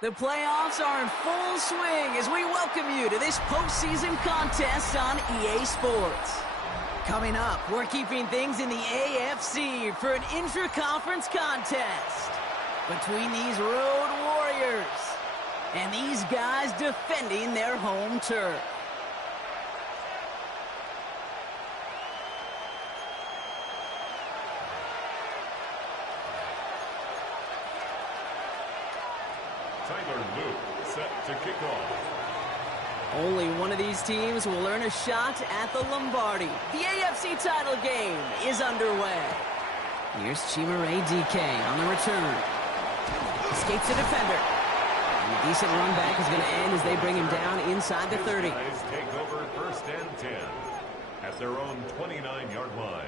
The playoffs are in full swing as we welcome you to this postseason contest on EA Sports. Coming up, we're keeping things in the AFC for an intra-conference contest between these road warriors and these guys defending their home turf. Set to kick off. Only one of these teams will earn a shot at the Lombardi. The AFC title game is underway. Here's Chimere DK on the return. Escapes the defender. And a decent run back is going to end as they bring him down inside the 30. Guys take over 1st and 10 at their own 29-yard line.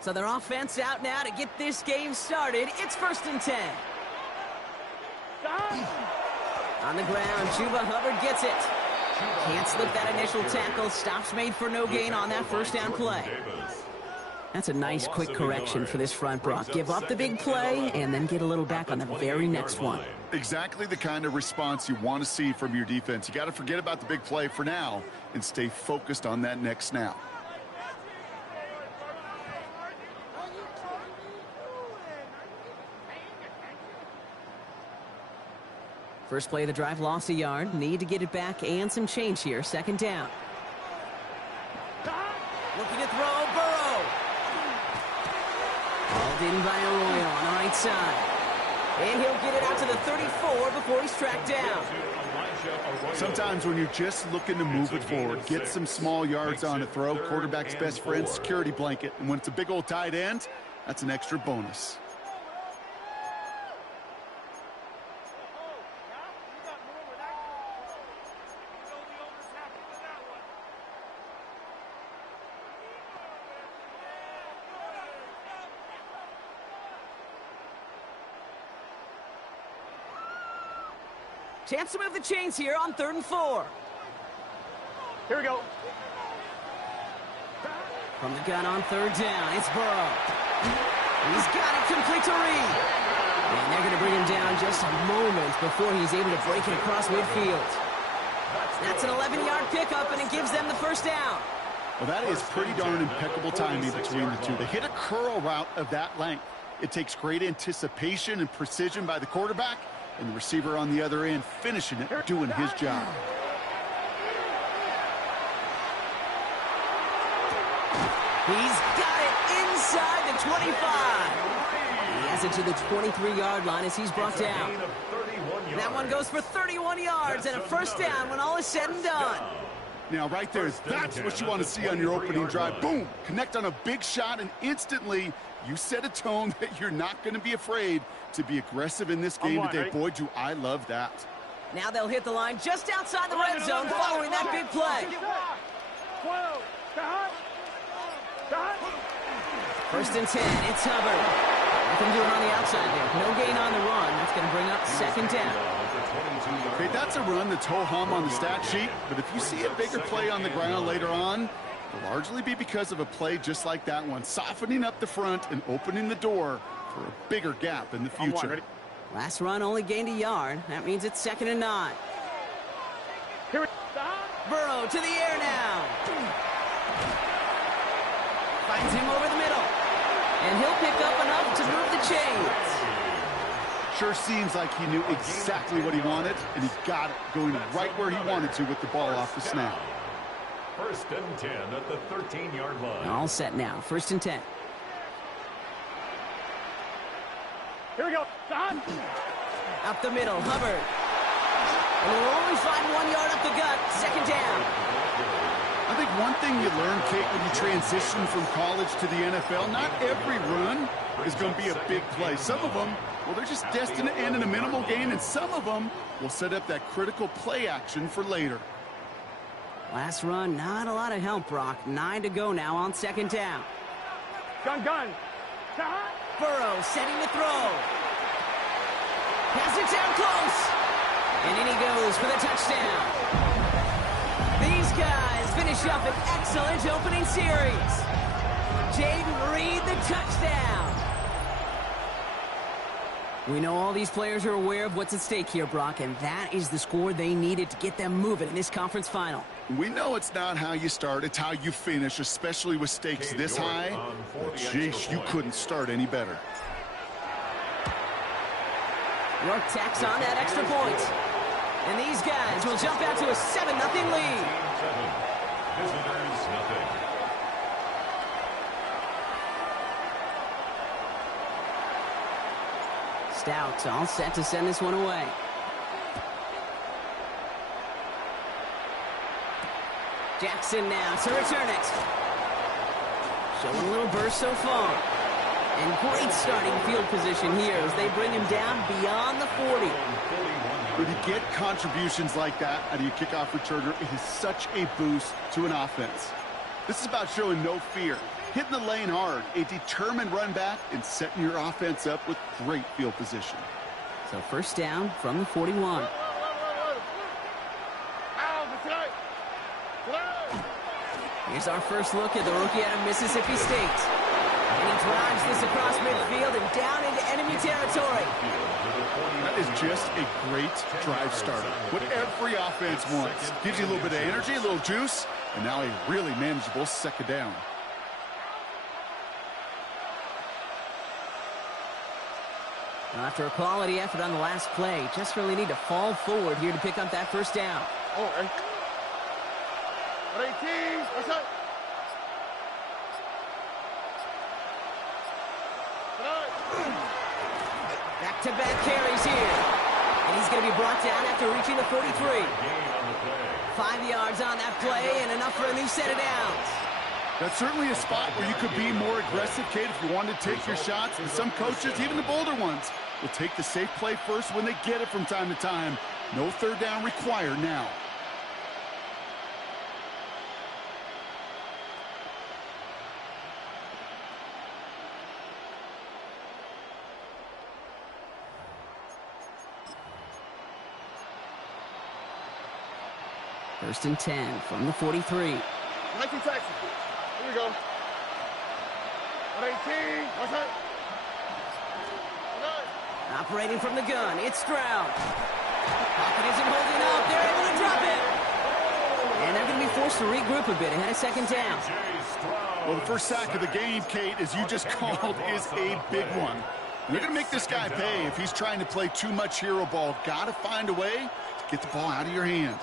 So their offense out now to get this game started. It's 1st and 10. On the ground, Chuba Hubbard gets it. Can't slip that initial tackle. Stops made for no gain on that first down play. That's a nice quick correction for this front, Brock. Give up the big play and then get a little back on the very next one. Exactly the kind of response you want to see from your defense. You got to forget about the big play for now and stay focused on that next snap. First play of the drive, lost a yard. Need to get it back and some change here. 2nd down. Looking to throw, Burrow. Called in by Arroyo on the right side. And he'll get it out to the 34 before he's tracked down. Sometimes when you're just looking to move it forward, get some small yards on a throw, quarterback's best friend, security blanket. And when it's a big old tight end, that's an extra bonus. Chance to move the chains here on 3rd and 4. Here we go. From the gun on 3rd down, it's Burrow. He's got it complete to Reed. And they're going to bring him down just a moment before he's able to break it across midfield. That's an 11-yard pickup, and it gives them the 1st down. Well, that is pretty darn impeccable timing between the two. They hit a curl route of that length. It takes great anticipation and precision by the quarterback, and the receiver on the other end finishing it, doing his job. He's got it inside the 25. He has it to the 23-yard line as he's brought down. That one goes for 31 yards and a 1st down when all is said and done. Now, right there, that's what you want to see on your opening drive. Boom! Connect on a big shot, and instantly you set a tone that you're not going to be afraid to be aggressive in this game today. Boy, do I love that. Now they'll hit the line just outside the red zone following that big play. 1st and 10, it's Hubbard. Nothing doing on the outside there. No gain on the run. That's going to bring up 2nd down. Okay, that's a run that's ho-hum on the stat sheet, but if you see a bigger play on the ground later on, it'll largely be because of a play just like that one, softening up the front and opening the door for a bigger gap in the future. Last run only gained a yard. That means it's 2nd and 9. Burrow to the air now. Finds him over the middle. And he'll pick up enough to move the chains. Sure seems like he knew exactly what he wanted, and he got it going right where he wanted to with the ball off the snap. 1st and 10 at the 13-yard line. All set now. 1st and 10. Here we go. Up the middle, Hubbard. And he'll only find 1 yard up the gut. 2nd down. I think one thing you learn, Kate, when you transition from college to the NFL, not every run is going to be a big play. Some of them, well, they're just destined to end in a minimal gain, and some of them will set up that critical play action for later. Last run, not a lot of help, Brock. 9 to go now on 2nd down. Gun. Burrow setting the throw. Pass it down close. And in he goes for the touchdown. These guys finish finish up an excellent opening series. Jaden Reed, the touchdown. We know all these players are aware of what's at stake here, Brock, and that is the score they needed to get them moving in this conference final. We know it's not how you start, it's how you finish, especially with stakes this high. But geez, you couldn't start any better. York tacks on that extra point. And these guys will jump out to a 7-0 lead. Visitors, nothing. Stout all set to send this one away. Jackson now to return it. Showing a little burst so far. And great starting field position here as they bring him down beyond the 40. When you get contributions like that out of your kickoff returner, it is such a boost to an offense. This is about showing no fear, hitting the lane hard, a determined run back, and setting your offense up with great field position. So first down from the 41. Here's our first look at the rookie out of Mississippi State. And he drives this across midfield and down into enemy territory. That is just a great drive starter. What every offense wants. Gives you a little bit of energy, a little juice, and now a really manageable second down. Well, after a quality effort on the last play, just really need to fall forward here to pick up that first down. Oh, hey. 18, what's up? Back-to-back carries here. And he's going to be brought down after reaching the 43. 5 yards on that play and enough for a new set of downs. That's certainly a spot where you could be more aggressive, Kate, if you wanted to take your shots. And some coaches, even the bolder ones, will take the safe play first when they get it from time to time. No third down required now. First and 10 from the 43. 19 Texas. Here we go. 118. What's that? Operating from the gun, it's Stroud. Pocket isn't holding up. They're able to drop it. And they're going to be forced to regroup a bit ahead of second down. Well, the first sack of the game, Kate, as you just called, is a big one. They're going to make this guy pay if he's trying to play too much hero ball. Got to find a way to get the ball out of your hand.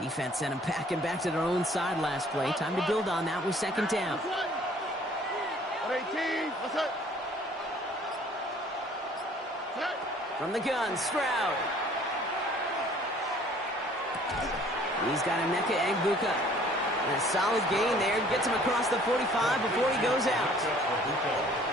Defense sent him packing back to their own side last play. Time to build on that with second down. 118. What's that? From the gun, Stroud. He's got Emeka Egbuka. And a solid gain there. Gets him across the 45 before he goes out.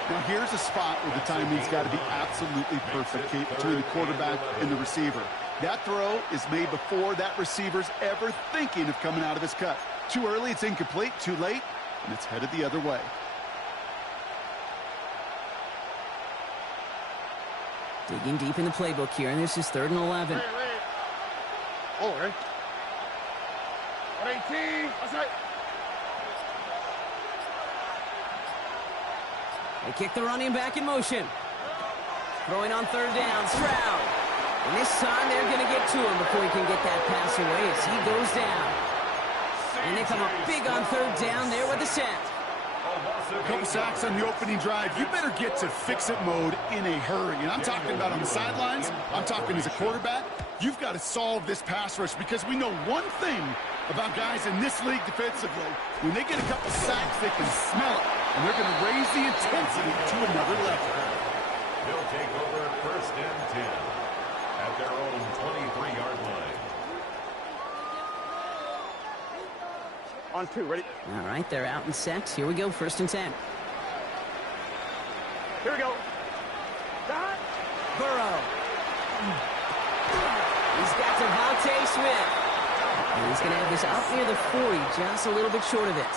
Now here's a spot where the timing's got to be absolutely perfect, Kate, between the quarterback and the receiver. That throw is made before that receiver's ever thinking of coming out of his cut. Too early, it's incomplete. Too late, and it's headed the other way. Digging deep in the playbook here, and this is 3rd and 11. Oh, right. 118. What's that? They kick the running back in motion. Throwing on 3rd down, Stroud. And this time they're going to get to him before he can get that pass away as he goes down. And they come up big on 3rd down there with the sack. A couple sacks on the opening drive. You better get to fix-it mode in a hurry. And I'm talking about on the sidelines. I'm talking as a quarterback. You've got to solve this pass rush because we know one thing about guys in this league defensively. When they get a couple sacks, they can smell it. And they're going to raise the intensity to another level. They'll take over 1st and 10 at their own 23-yard line. On 2, ready? All right, they're out in sets. Here we go, 1st and 10. Here we go. Dot. Burrow. He's got Devontae Smith. And he's going to have this up near the 40, just a little bit short of it.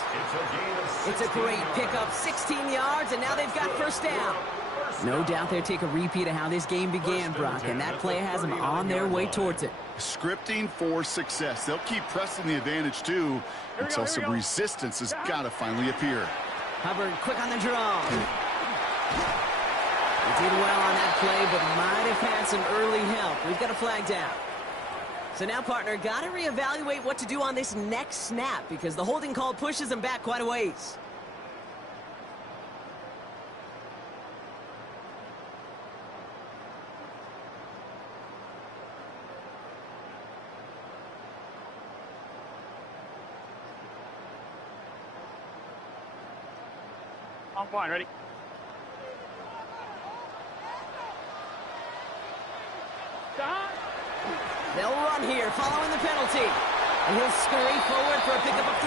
It's a great pickup, 16 yards, and now they've got first down. No doubt they'll take a repeat of how this game began, Brock, and that play has them on their way towards it. Scripting for success. They'll keep pressing the advantage, too, until some resistance has got to finally appear. Hubbard quick on the draw. He did well on that play, but might have had some early help. We've got a flag down. So now, partner, got to reevaluate what to do on this next snap because the holding call pushes them back quite a ways. I'm fine, ready? They'll run here following the penalty. And he'll scurry forward for a pickup of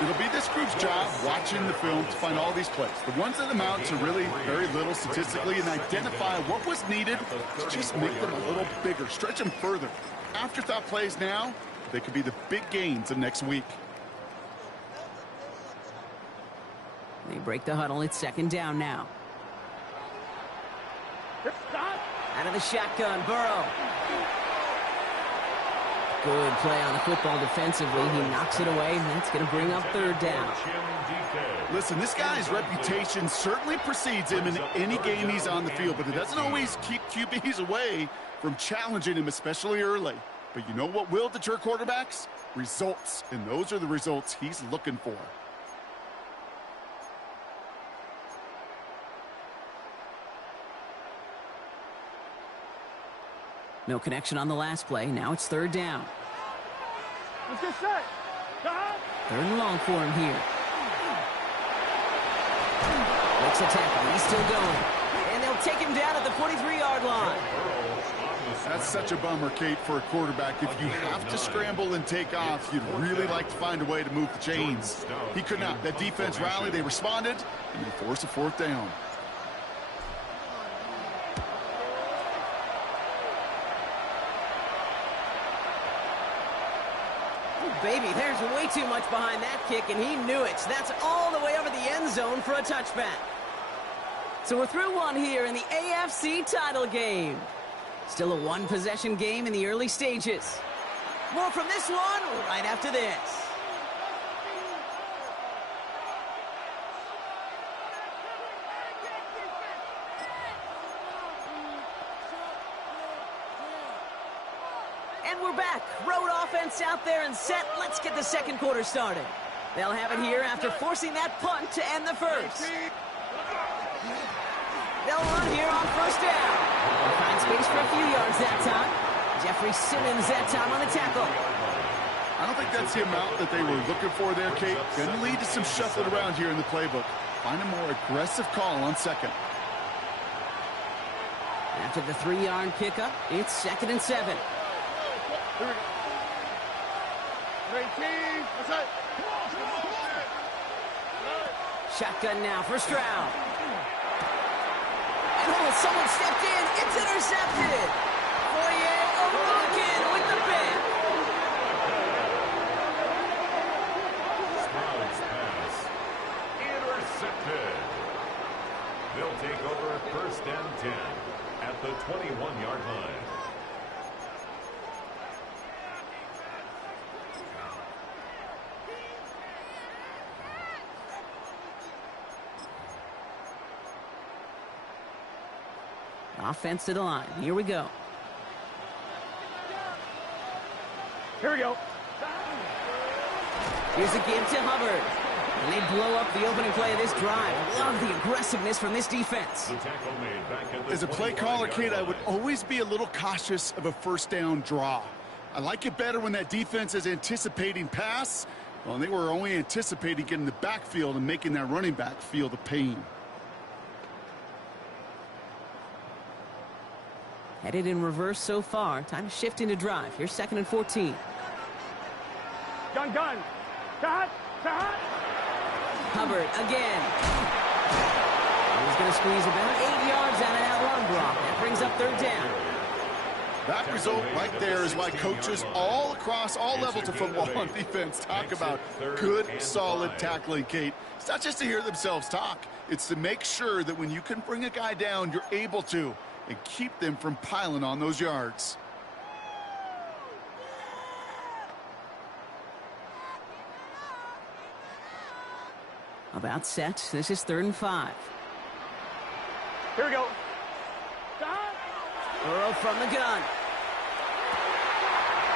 3. It'll be this group's job watching the film to find all these plays. The ones that amount to really very little statistically and identify what was needed to just make them a little bigger, stretch them further. Afterthought plays now, they could be the big gains of next week. They break the huddle. It's second down now. Out of the shotgun, Burrow. Good play on the football defensively. He knocks it away, and that's going to bring up third down. Listen, this guy's reputation certainly precedes him in any game he's on the field, but it doesn't always keep QBs away from challenging him, especially early. But you know what will deter quarterbacks? Results, and those are the results he's looking for. No connection on the last play. Now it's third down. Let's get set. Third and long for him here. Looks a tackle. He's still going. And they'll take him down at the 43-yard line. That's such a bummer, Kate, for a quarterback. If you have to scramble and take off, you'd really like to find a way to move the chains. He could not. That defense rallied. They responded, and they forced a fourth down. Baby, there's way too much behind that kick, and he knew it. That's all the way over the end zone for a touchback. So we're through one here in the AFC title game. Still a one-possession game in the early stages. More from this one right after this. And we're back. Road offense out there and set. Let's get the second quarter started. They'll have it here after forcing that punt to end the first. They'll run here on first down. They'll find space for a few yards that time. Jeffrey Simmons that time on the tackle. I don't think that's the amount that they were looking for there, Kate. Going to lead to some shuffling around here in the playbook. Find a more aggressive call on second. After the 3-yard pickup, it's 2nd and 7. Here we go. 18. That's it. Shotgun now for Stroud. And someone stepped in. It's intercepted. Fourier a rocket with the pick. Stroud's pass intercepted. They'll take over first and 10 at the 21-yard line. Offense to the line. Here we go. Here we go. Here's a give to Hubbard. And they blow up the opening play of this drive. Love the aggressiveness from this defense. The tackle made back at the As a play caller, Kate, I would always be a little cautious of a first down draw. I like it better when that defense is anticipating pass. Well, they were only anticipating getting the backfield and making that running back feel the pain. Headed in reverse so far. Time to shift into drive. Here's 2nd and 14. Gun. Cut. Hubbard again. He's going to squeeze about 8 yards out of that run block. That brings up third down. That result right there is why coaches all across all levels of football on defense talk about good, solid tackling, Kate. It's not just to hear themselves talk. It's to make sure that when you can bring a guy down, you're able to, and keep them from piling on those yards. About set. This is 3rd and 5. Here we go. Burrow from the gun.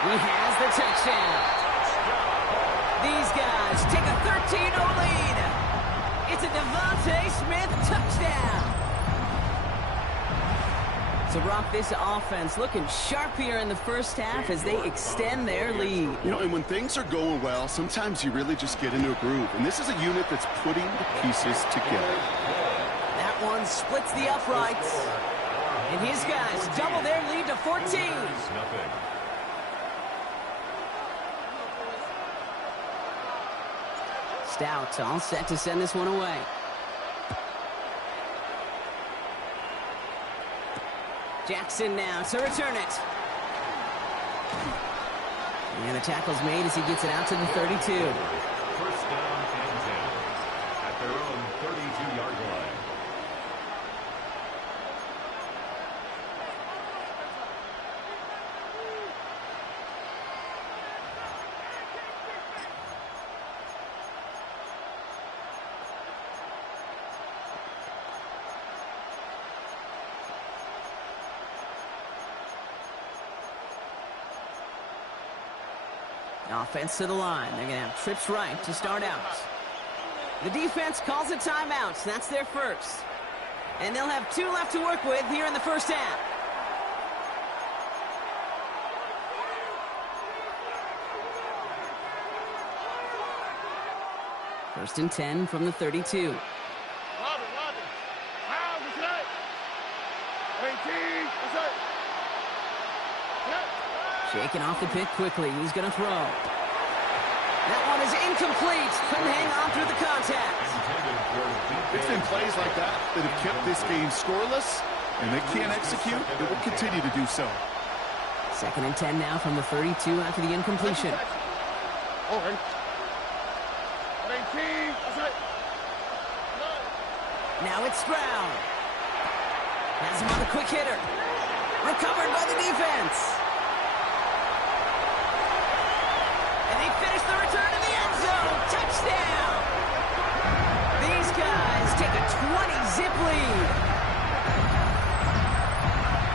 He has the touchdown. These guys take a 13-0 lead. It's a Devontae Smith touchdown. So, Brock, this offense looking sharp here in the first half as they extend their lead. You know, and when things are going well, sometimes you really just get into a groove. And this is a unit that's putting the pieces together. That one splits the uprights. And his guys double their lead to 14. Stout all set to send this one away. Jackson now to return it. And the tackle's made as he gets it out to the 32. First down and 10 at their own 32-yard line. Offense to the line. They're going to have trips right to start out. The defense calls a timeout. That's their first. And they'll have 2 left to work with here in the first half. First and 10 from the 32. Shaking off the pick quickly. He's going to throw. That one is incomplete. Couldn't hang on through the contact. It's been plays like that that have kept this game scoreless, and they can't execute. They will continue to do so. 2nd and 10 now from the 32 after the incompletion. Now it's Stroud. Has him on the quick hitter. Recovered by the defense. And they finish the return in the end zone. Touchdown. These guys take a 20-zip lead.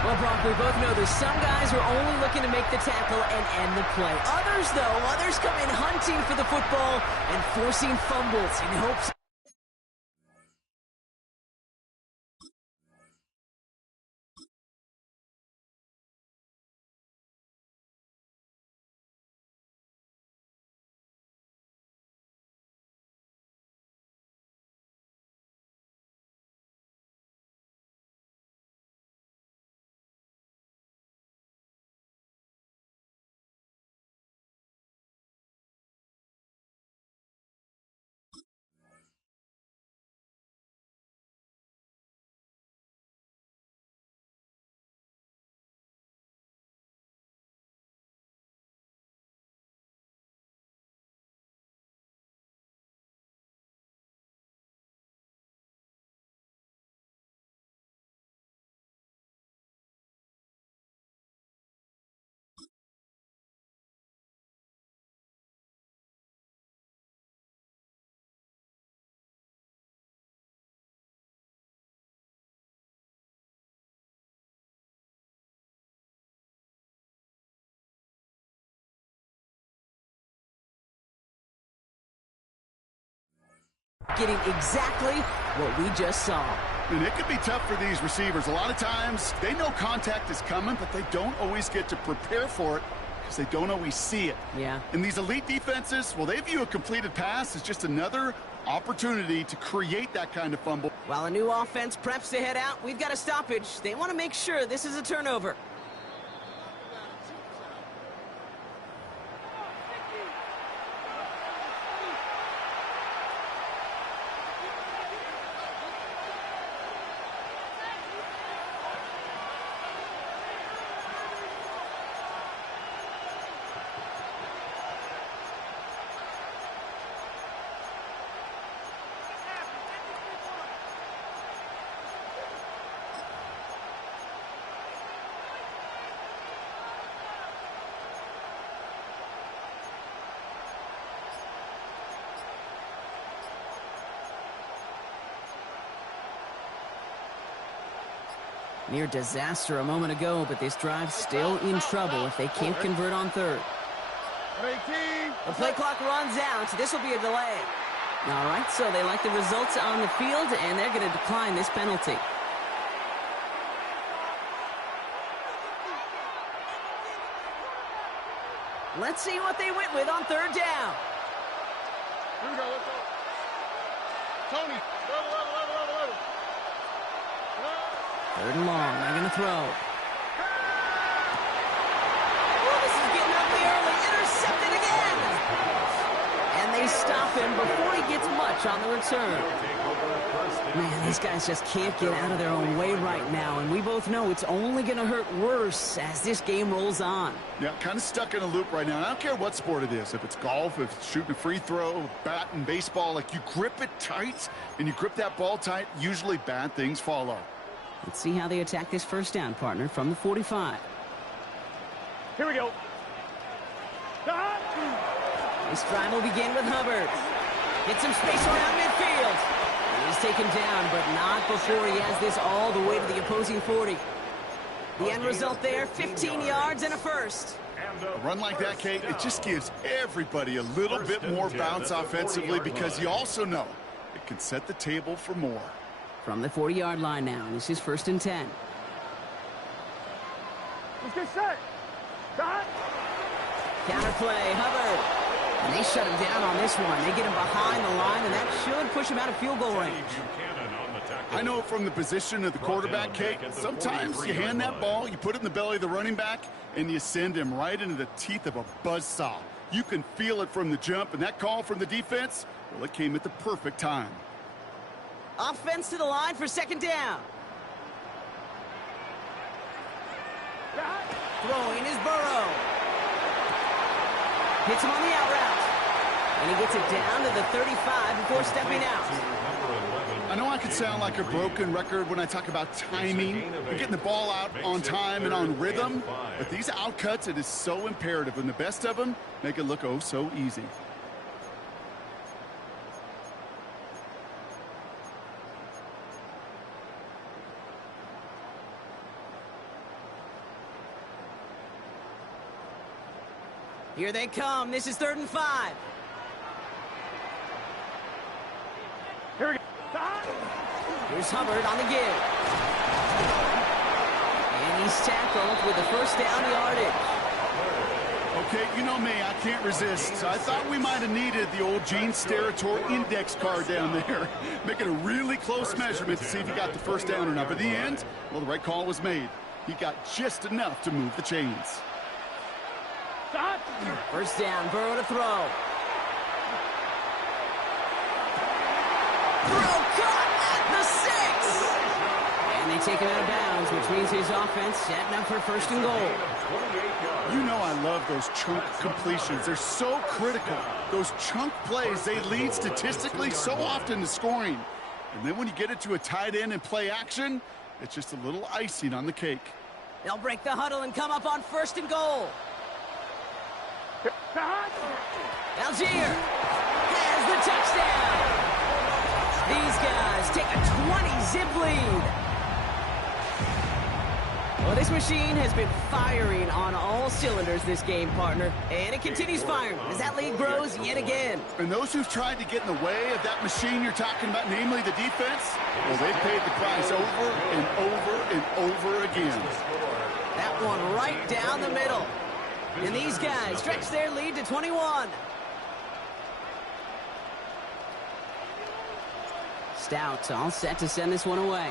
Well, Brock, we both know there's some guys who are only looking to make the tackle and end the play. Others, though, come in hunting for the football and forcing fumbles in hopes. Getting exactly what we just saw. And it could be tough for these receivers. A lot of times, they know contact is coming, but they don't always get to prepare for it because they don't always see it. Yeah. And these elite defenses, well, they view a completed pass as just another opportunity to create that kind of fumble. While a new offense preps to head out, we've got a stoppage. They want to make sure this is a turnover. Near disaster a moment ago, but this drive's still in trouble if they can't convert on third. The play clock runs out. This will be a delay. All right, so they like the results on the field, and they're going to decline this penalty. Let's see what they went with on third down. Here we go, let's go. Tony, level. Third and long, they're going to throw. Oh, this is getting ugly early. Intercepted again. And they stop him before he gets much on the return. Man, these guys just can't get out of their own way right now, and we both know it's only going to hurt worse as this game rolls on. Yeah, kind of stuck in a loop right now. I don't care what sport it is. If it's golf, if it's shooting a free throw, bat and baseball, like you grip it tight and you grip that ball tight, usually bad things follow. Let's see how they attack this first down, partner, from the 45. Here we go. This drive will begin with Hubbard. Get some space around midfield. He's taken down, but not before he has this all the way to the opposing 40. The end result there, 15 yards and a first. A run like that, Kate, it just gives everybody a little bit more bounce offensively because you also know it can set the table for more. From the 40-yard line now, this is 1st and 10. Let's get set. Dot. Counterplay, Hubbard. And they shut him down on this one. They get him behind the line, and that should push him out of field goal range. I know from the position of the quarterback, Kate, sometimes you hand that ball, you put it in the belly of the running back, and you send him right into the teeth of a buzzsaw. You can feel it from the jump, and that call from the defense, well, it came at the perfect time. Offense to the line for 2nd down. Throwing is Burrow. Hits him on the out route. And he gets it down to the 35 before stepping out. I know I could sound like a broken record when I talk about timing and getting the ball out on time and on rhythm, but these outcuts, it is so imperative, and the best of them make it look oh so easy. Here they come. This is 3rd and 5. Here we go. Here's Hubbard on the give. And he's tackled with the first down yardage. Okay, you know me, I can't resist. So I thought we might have needed the old Gene Steratore index card down there. Making a really close measurement to see if he got the first down or not. But in the end, well, the right call was made. He got just enough to move the chains. First down, Burrow to throw. Throw caught at the 6. And they take him out of bounds, which means his offense setting up for 1st and goal. You know I love those chunk completions. They're so critical. Those chunk plays, they lead statistically so often to scoring. And then when you get it to a tight end and play action, it's just a little icing on the cake. They'll break the huddle and come up on 1st and goal. Algier has the touchdown. These guys take a 20-zip lead. Well, this machine has been firing on all cylinders this game, partner. And it continues firing as that lead grows yet again. And those who've tried to get in the way of that machine you're talking about, namely the defense, well, they've paid the price over and over and over again. That one right down the middle. And these guys stretch their lead to 21. Stout all set to send this one away.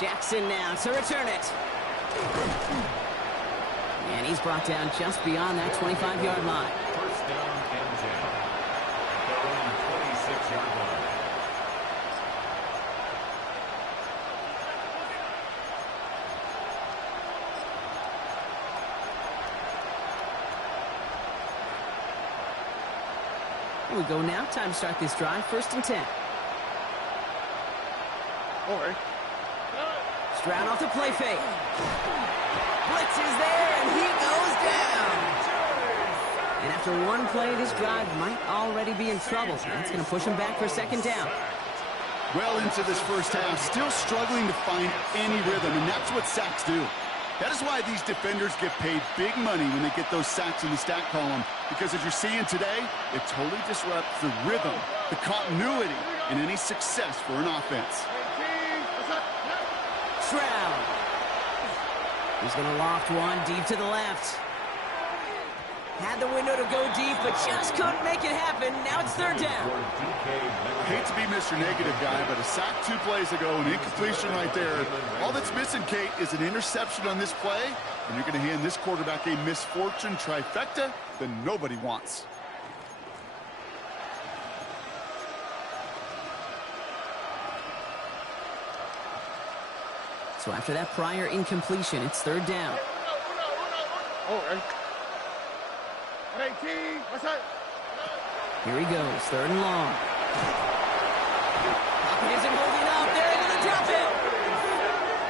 Jackson now to return it. And he's brought down just beyond that 25-yard line. First down and 10. Their own 26-yard line. Here we go now. Time to start this drive. 1st and 10. All right. Stroud off the play fake. Blitz is there, and he goes down. And after one play, this drive might already be in trouble. That's going to push him back for 2nd down. Well into this first half, still struggling to find any rhythm, and that's what sacks do. That is why these defenders get paid big money when they get those sacks in the stat column, because as you're seeing today, it totally disrupts the rhythm, the continuity, and any success for an offense. Stroud. He's going to loft one deep to the left. Had the window to go deep, but just couldn't make it happen. Now it's third down. I hate to be Mr. Negative guy, but a sack 2 plays ago, an incompletion right there. All that's missing, Kate, is an interception on this play, and you're going to hand this quarterback a misfortune trifecta that nobody wants. So after that prior incompletion, it's third down. Here he goes, third and long. Pocket isn't holding up. They're able to drop it.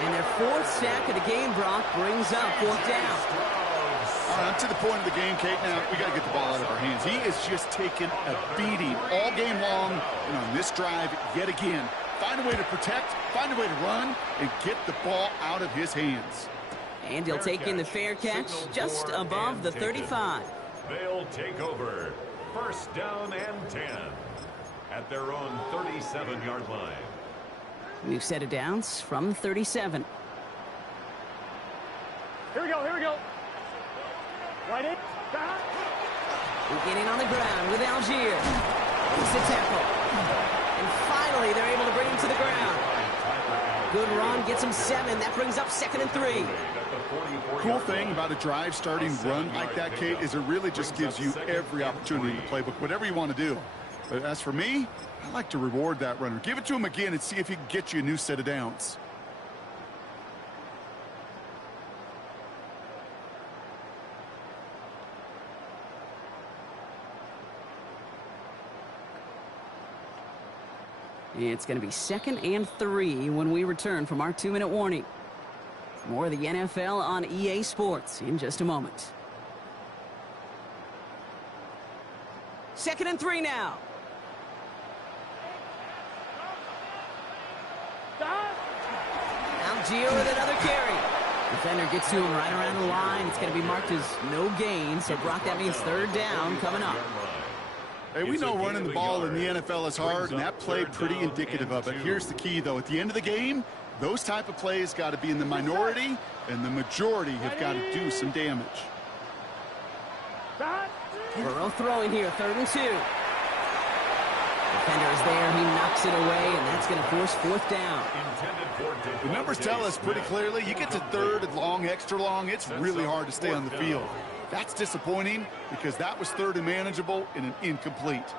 And their fourth sack of the game, Brock, brings up fourth down. All right, to the point of the game, Kate. Now, we got to get the ball out of our hands. He is just taking a beating all game long, and on this drive, yet again. Find a way to protect, find a way to run, and get the ball out of his hands. And he'll take in the fair catch just above the 35. They'll take over. First down and 10 at their own 37-yard line. We've set it downs from 37. Here we go, here we go. Right in. Beginning on the ground with Algier. It's the tackle. And finally, they're able to bring him to the ground. Good run, gets him 7. That brings up 2nd and 3. Cool thing about a drive starting run like that, Kate, is it really just gives you every opportunity in the playbook, whatever you want to do. But as for me, I like to reward that runner. Give it to him again and see if he can get you a new set of downs. It's going to be 2nd and 3 when we return from our 2-minute warning. More of the NFL on EA Sports in just a moment. 2nd and 3 now. Algier with another carry. Defender gets to him right around the line. It's going to be marked as no gain. So, Brock, that means third down coming up. Hey, we know running the ball in the NFL is hard, and that play pretty indicative of it. Here's the key, though. At the end of the game, those type of plays got to be in the minority, and the majority have got to do some damage. Burrow throwing here, 3rd and 2. Defender is there. He knocks it away, and that's going to force 4th down. The numbers tell us pretty clearly, you get to 3rd and long, extra long, it's really hard to stay on the field. That's disappointing because that was 3rd and manageable and an incomplete.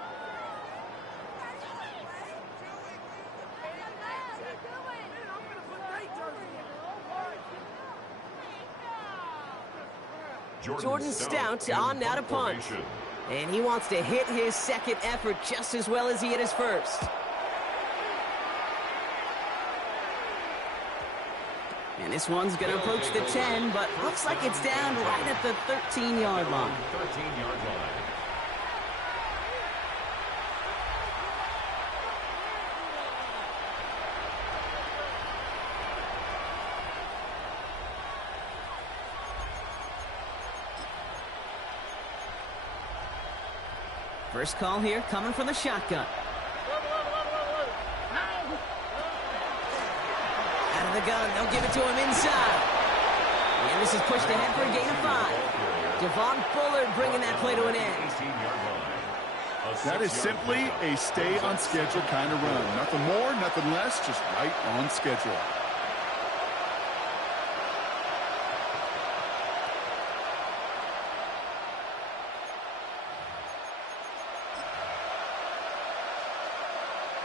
Jordan Stout on now to punt. And he wants to hit his second effort just as well as he hit his first. And this one's going to approach the 10, but looks like it's down right at the 13-yard line. 13-yard line. First call here coming from the shotgun. Out of the gun, they'll give it to him inside. And this is pushed ahead for a gain of 5. Devon Bullard bringing that play to an end. That is simply a stay on schedule kind of run. Nothing more, nothing less, just right on schedule.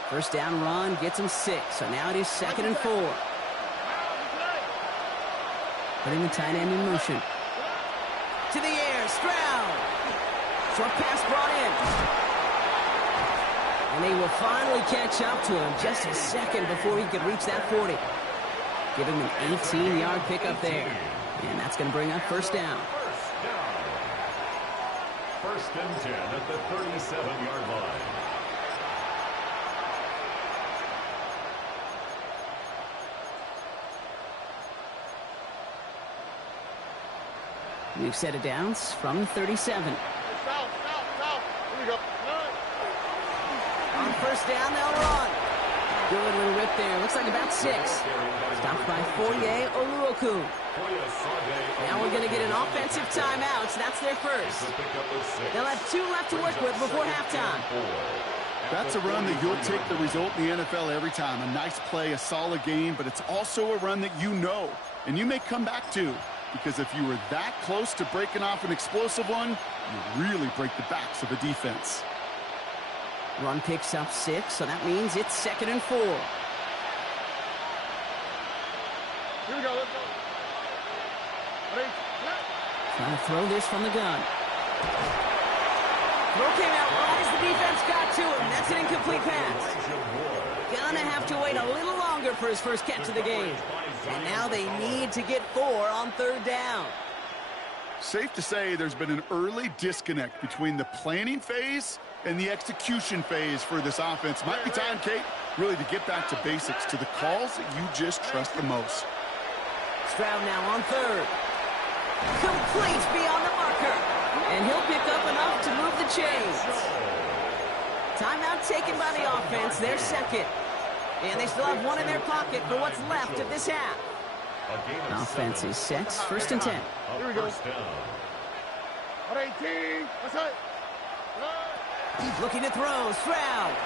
First down run gets him 6, so now it is 2nd and 4. Putting the tight end in motion. To the air, Stroud. Short pass brought in. And they will finally catch up to him just a second before he could reach that 40. Give him an 18-yard pickup there. And that's going to bring up first down. First and 10 at the 37-yard line. We've set it down from 37. South. Here we go. On first down, they'll run. Good little rip there. Looks like about 6. Stopped by Foye Oluokun. Now we're going to get an offensive timeout, so that's their first. They'll have 2 left to work with before halftime. That's a run that you'll take the result in the NFL every time. A nice play, a solid game, but it's also a run that you know, and you may come back to, because if you were that close to breaking off an explosive one, you really break the backs of a defense. Run picks up 6, so that means it's 2nd and 4. Here we go. Let's go. Ready? Trying to throw this from the gun. Throw came out right as the defense got to him. That's an incomplete pass. Gonna have to wait a little longer for his first catch of the game. And now they need to get 4 on 3rd down. Safe to say there's been an early disconnect between the planning phase and the execution phase for this offense. Might be time, Kate, really to get back to basics, to the calls that you just trust the most. Stroud now on 3rd. Complete beyond the marker. And he'll pick up enough to move the chains. Timeout taken by the offense, their 2nd. And they still have 1 in their pocket for what's left of this half. Offense is set, 1st and 10. Here we go. 18. That's it. Looking to throw, Stroud.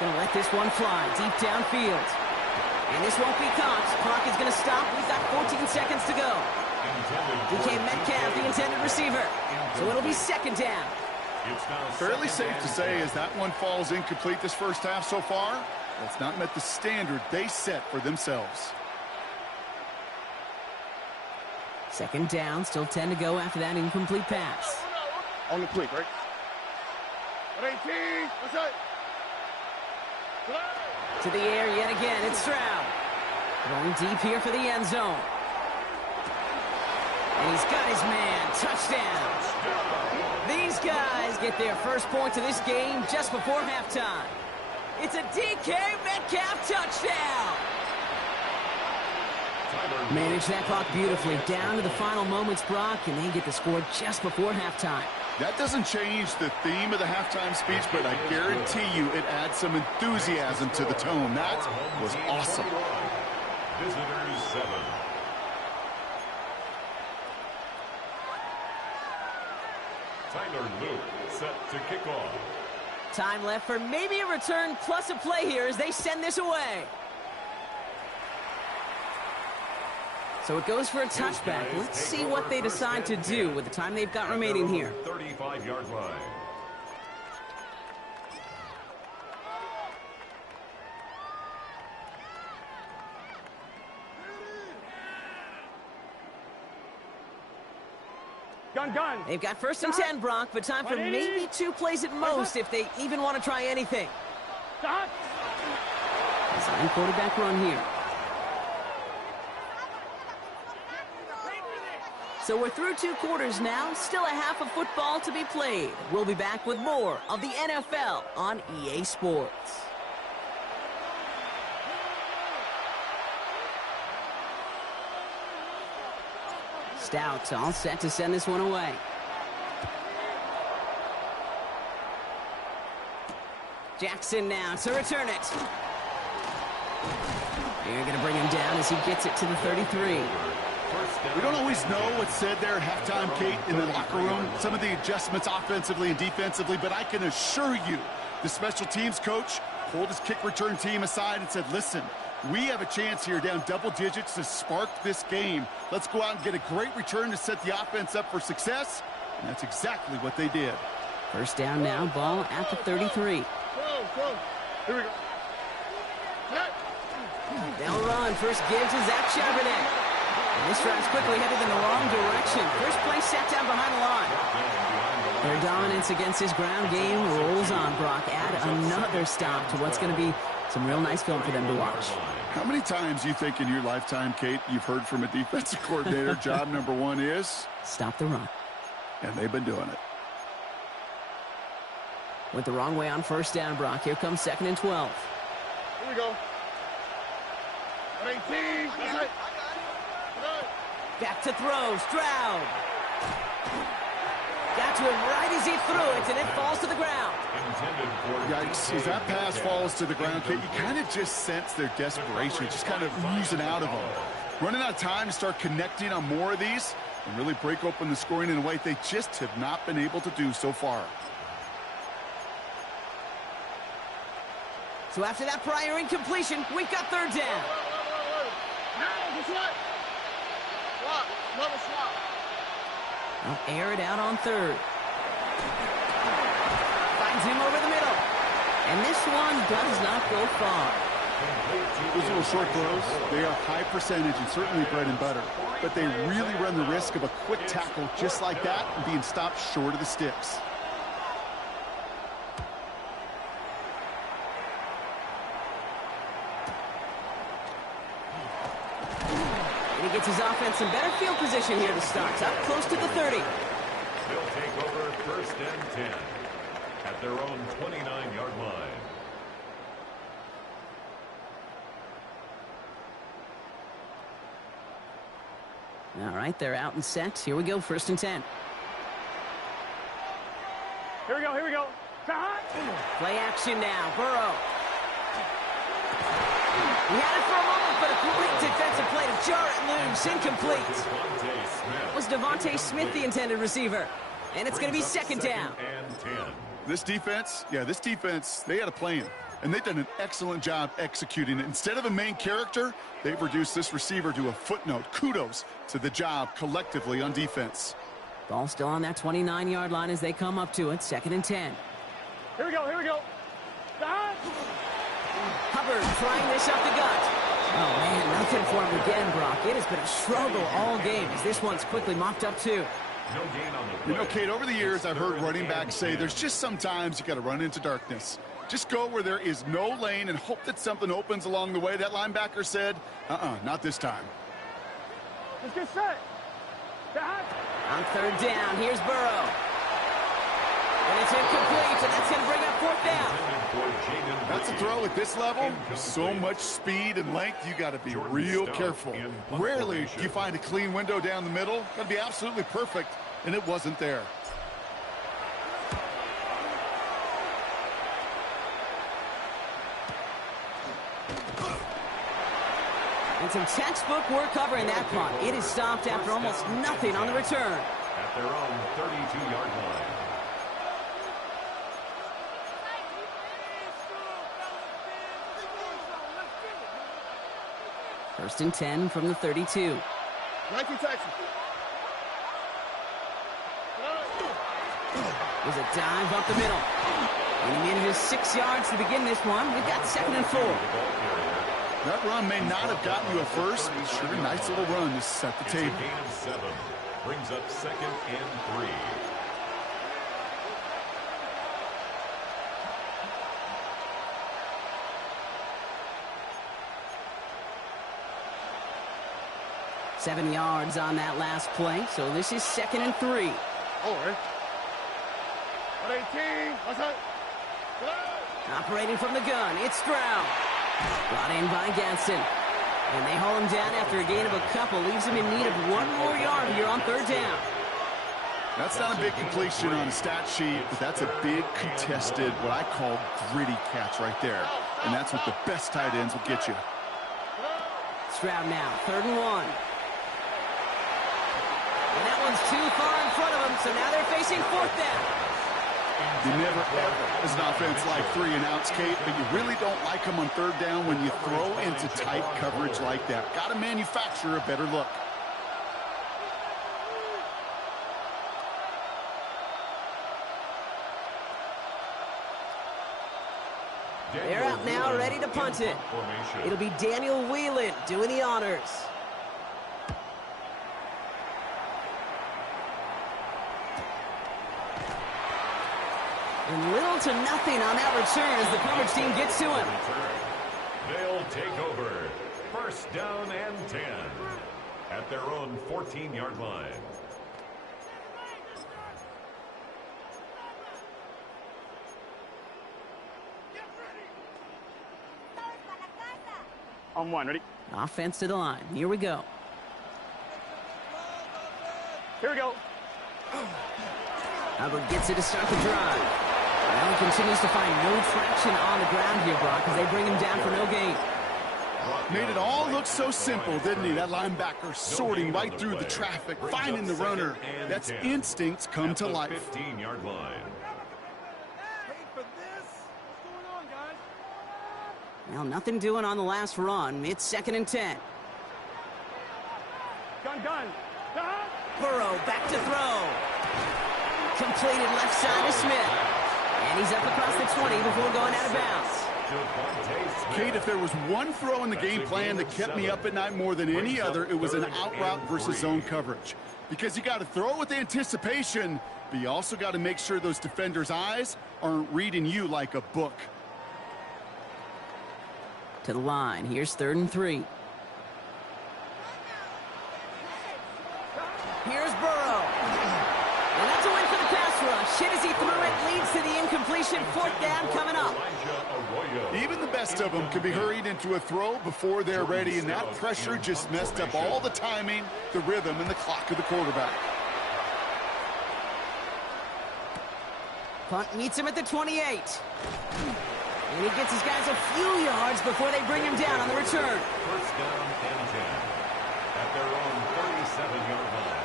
Gonna let this one fly deep downfield. And this won't be caught. Clock is gonna stop. We've got 14 seconds to go. DK Metcalf, the intended receiver. So it'll be 2nd down. Fairly safe to say as that one falls incomplete this first half so far, that's not met the standard they set for themselves. 2nd down, still 10 to go after that incomplete pass. On the quick, right? 18. That's it. To the air yet again, it's Stroud. Going deep here for the end zone. And he's got his man. Touchdown. These guys get their first point of this game just before halftime. It's a DK Metcalf touchdown. Manage that clock beautifully. Down to the final moments, Brock, and they get the score just before halftime. That doesn't change the theme of the halftime speech, but I guarantee you it adds some enthusiasm to the tone. That was awesome. Visitors 7. Tyler Luke set to kick off. Time left for maybe a return plus a play here as they send this away. So it goes for a touchback. Let's see what they decide to do with the time they've got remaining here. 35-yard line. Gun. They've got 1st and 10, Brock, but time for maybe 2 plays at most if they even want to try anything. Stop. Design quarterback run here. So we're through 2 quarters now, still a half of football to be played. We'll be back with more of the NFL on EA Sports. Stout all set to send this one away. Jackson now to return it. They're going to bring him down as he gets it to the 33. We don't always know what's said there at halftime, Kate, in the locker room. Some of the adjustments offensively and defensively, but I can assure you the special teams coach pulled his kick return team aside and said, listen, we have a chance here down double digits to spark this game. Let's go out and get a great return to set the offense up for success. And that's exactly what they did. 1st down now, ball at the 33. Here we go. They'll run. First give to Zach Charbonnet. And this drive's quickly headed in the wrong direction. First play sat down behind the line. Their dominance against this ground game rolls on, Brock. Add another stop to what's going to be some real nice film for them to watch. How many times do you think in your lifetime, Kate, you've heard from a defensive coordinator, job number 1 is? Stop the run. And they've been doing it. Went the wrong way on 1st down, Brock. Here comes 2nd and 12. Here we go. 18. Back to throw. Stroud. Got to him right as he threw it, and it falls to the ground. Yikes, as that pass falls to the ground, Kate, you kind of just sense their desperation, just kind of oozing out of them. Running out of time to start connecting on more of these and really break open the scoring in a way they just have not been able to do so far. So after that prior incompletion, we've got third down. I'll air it out on third. Finds him over the middle. And this one does not go far. Those little short throws, they are high percentage and certainly bread and butter. But they really run the risk of a quick tackle just like that and being stopped short of the sticks. And he gets his offense in better field position here to start. It's up close to the 30. They'll take over first and 10 at their own 29-yard line. All right, they're out and set. Here we go, first and 10. Here we go, here we go. Play action now, Burrow. He had it for a moment, but a great defensive play to jar it loose. Incomplete. It was Devontae Smith, the intended receiver. And it's going to be second down. This defense, they had a plan. And they've done an excellent job executing it. Instead of a main character, they've reduced this receiver to a footnote. Kudos to the job collectively on defense. Ball still on that 29-yard line as they come up to it. Second and 10. Here we go, here we go. Hubbard trying this up the gut. Oh, man, nothing for him again, Brock. It has been a struggle all game as this one's quickly mopped up, too. You know, Kate, over the years, I've heard running backs say there's just sometimes you got to run into darkness. Just go where there is no lane and hope that something opens along the way. That linebacker said, not this time. Let's get set. On third down, here's Burrow. And it's incomplete, and that's going to bring up fourth down. That's a throw at this level. So much speed and length, you got to be real careful. Rarely do you find a clean window down the middle. Got to be absolutely perfect, and it wasn't there. And some textbook work covering that punt. It is stopped after almost nothing on the return. At their own 32-yard line. First and 10 from the 32. There's a dive up the middle. And he manages 6 yards to begin this one. We've got second and 4. That run may not have gotten you a first, but sure, a nice little run to set the table. It's a gain of 7. Brings up second and 3. Seven yards on that last play, so this is second and 3. Operating from the gun, it's Stroud. Brought in by Ganson. And they haul him down after a gain of a couple. Leaves him in need of 1 more yard here on third down. That's not a big completion on a stat sheet, but that's a big contested, what I call gritty catch right there. And that's what the best tight ends will get you. Stroud now, third and 1. And that one's too far in front of him, so now they're facing fourth down. You never, ever, as an offense, like 3 and outs, Kate, but you really don't like them on third down when you throw into tight coverage like that. Got to manufacture a better look. They're out now, ready to punt it. It'll be Daniel Whelan doing the honors. And little to nothing on that return as the coverage team gets to him. They'll take over. First down and 10 at their own 14-yard line. On 1, ready? Offense to the line. Here we go. Here we go. Hubbard gets it to start the drive. Well, he continues to find no traction on the ground here, Brock, as they bring him down for no gain. Made it all look so simple, didn't he? That linebacker sorting right through the traffic, finding the runner. That's instincts come to life. 15-yard line. Well, nothing doing on the last run. It's 2nd and 10. Gun. Burrow back to throw. Completed left side to Smith. And he's up across the 20 before going out of bounds. Kate, if there was one throw in the game plan that kept me up at night more than any other, it was an out route versus zone coverage. Because you got to throw with anticipation, but you also got to make sure those defenders' eyes aren't reading you like a book. To the line. Here's 3rd and 3. Here's Burrow. And that's a win for the pass rush. Hit as he threw it, leads to the incompletion. 4th down coming up. Even the best of them can be hurried into a throw before they're ready, and that pressure just messed up all the timing, the rhythm, and the clock of the quarterback. Punt meets him at the 28. And he gets his guys a few yards before they bring him down on the return. 1st down and 10 at their own 37-yard line.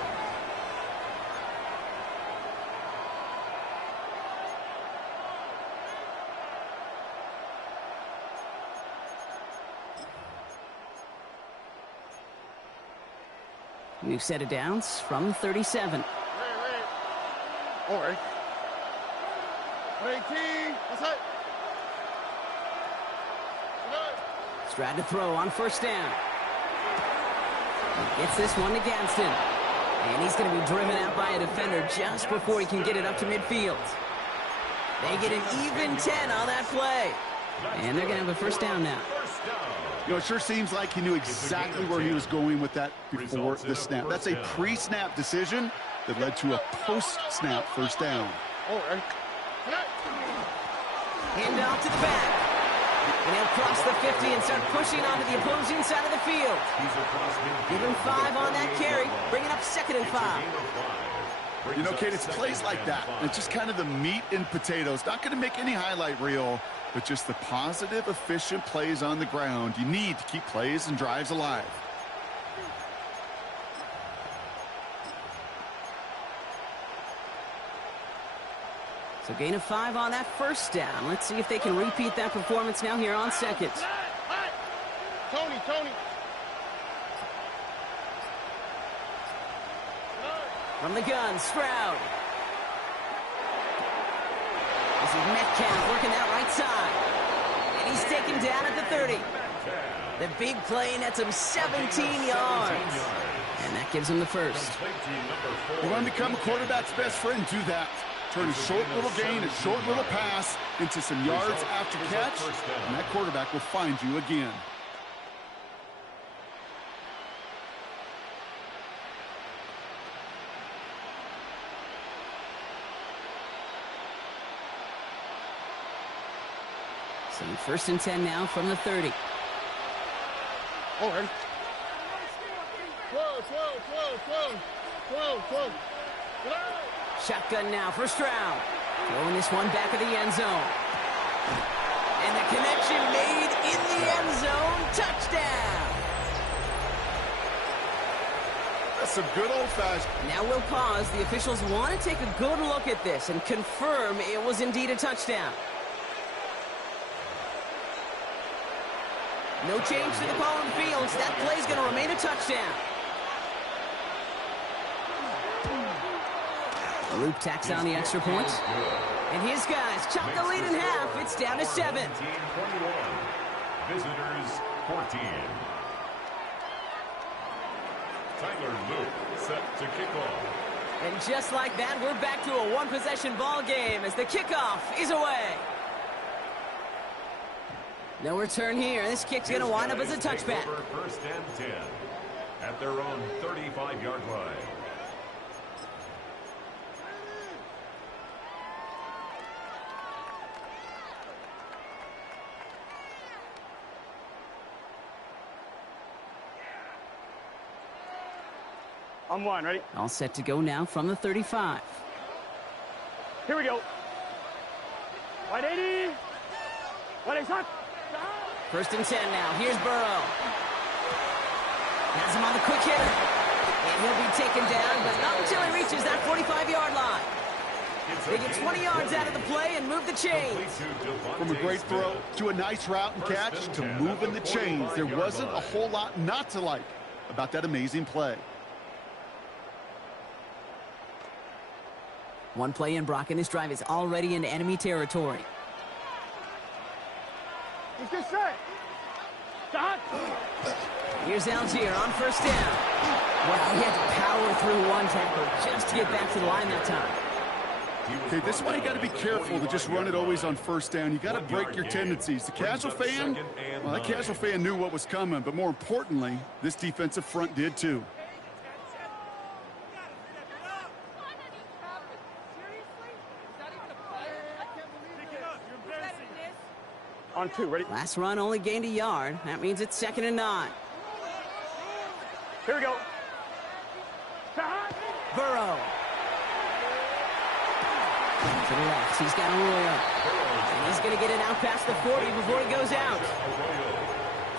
New set of downs from 37. All right. 18. What's that? Strad to throw on 1st down. Gets this one to Gadsden. And he's going to be driven out by a defender just before he can get it up to midfield. They get an even 10 on that play. And they're going to have a 1st down now. You know, it sure seems like he knew exactly where he was going with that before the snap. That's a pre-snap decision that led to a post-snap 1st down. All right. Hand off to the back. And he'll cross the 50 and start pushing onto the opposing side of the field. Give him 5 on that carry, bringing up 2nd and 5. You know, Kate, it's plays like that. It's just kind of the meat and potatoes. Not going to make any highlight reel, but just the positive, efficient plays on the ground. You need to keep plays and drives alive. So gain of 5 on that 1st down. Let's see if they can repeat that performance now here on 2nd. Tony. From the gun, Stroud. This is Metcalf working that right side. And he's taken down at the 30. The big play nets him 17 yards. And that gives him the 1st. You want to become a quarterback's best friend, do that. Turn a short little gain, a short little pass into some yards after catch, and that quarterback will find you again. So 1st and 10 now from the 30. All right. Whoa. Shotgun now for Stroud. Throwing this one back of the end zone. And the connection made in the end zone. Touchdown. That's some good old-fashioned. Now we'll pause. The officials want to take a good look at this and confirm it was indeed a touchdown. No change to the call on the field. That play's going to remain a touchdown. Luke tacks on the extra point. And his guys chop the lead in half. It's down to 7. Visitors 14. Tyler Luke set to kick off. And just like that, we're back to a one-possession ball game as the kickoff is away. No return here. This kick's going to wind up as a touchback. 1st and 10 at their own 35-yard line. On one, ready? All set to go now from the 35. Here we go. 180. 180 shot. First and 10 now. Here's Burrow. Has him on the quick hitter. And he'll be taken down, but not until he reaches that 45-yard line. They get 20 yards out of the play and move the chains. From a great throw to a nice route and catch to moving the chains, there wasn't a whole lot not to like about that amazing play. One play in, Brock, and this drive is already into enemy territory. He's good set. Shot. Here's Algier on first down. Well, he had to power through one tackle just to get back to the line that time. Okay, this is why you got to be careful to just run it always on first down. You got to break your tendencies. The casual fan, well, that casual fan knew what was coming, but more importantly, this defensive front did too. On two, ready? Last run only gained a yard. That means it's 2nd and 9. Here we go. Shot. Burrow. To the left, he's got a Royer. And he's going to get it out past the 40 before he goes out.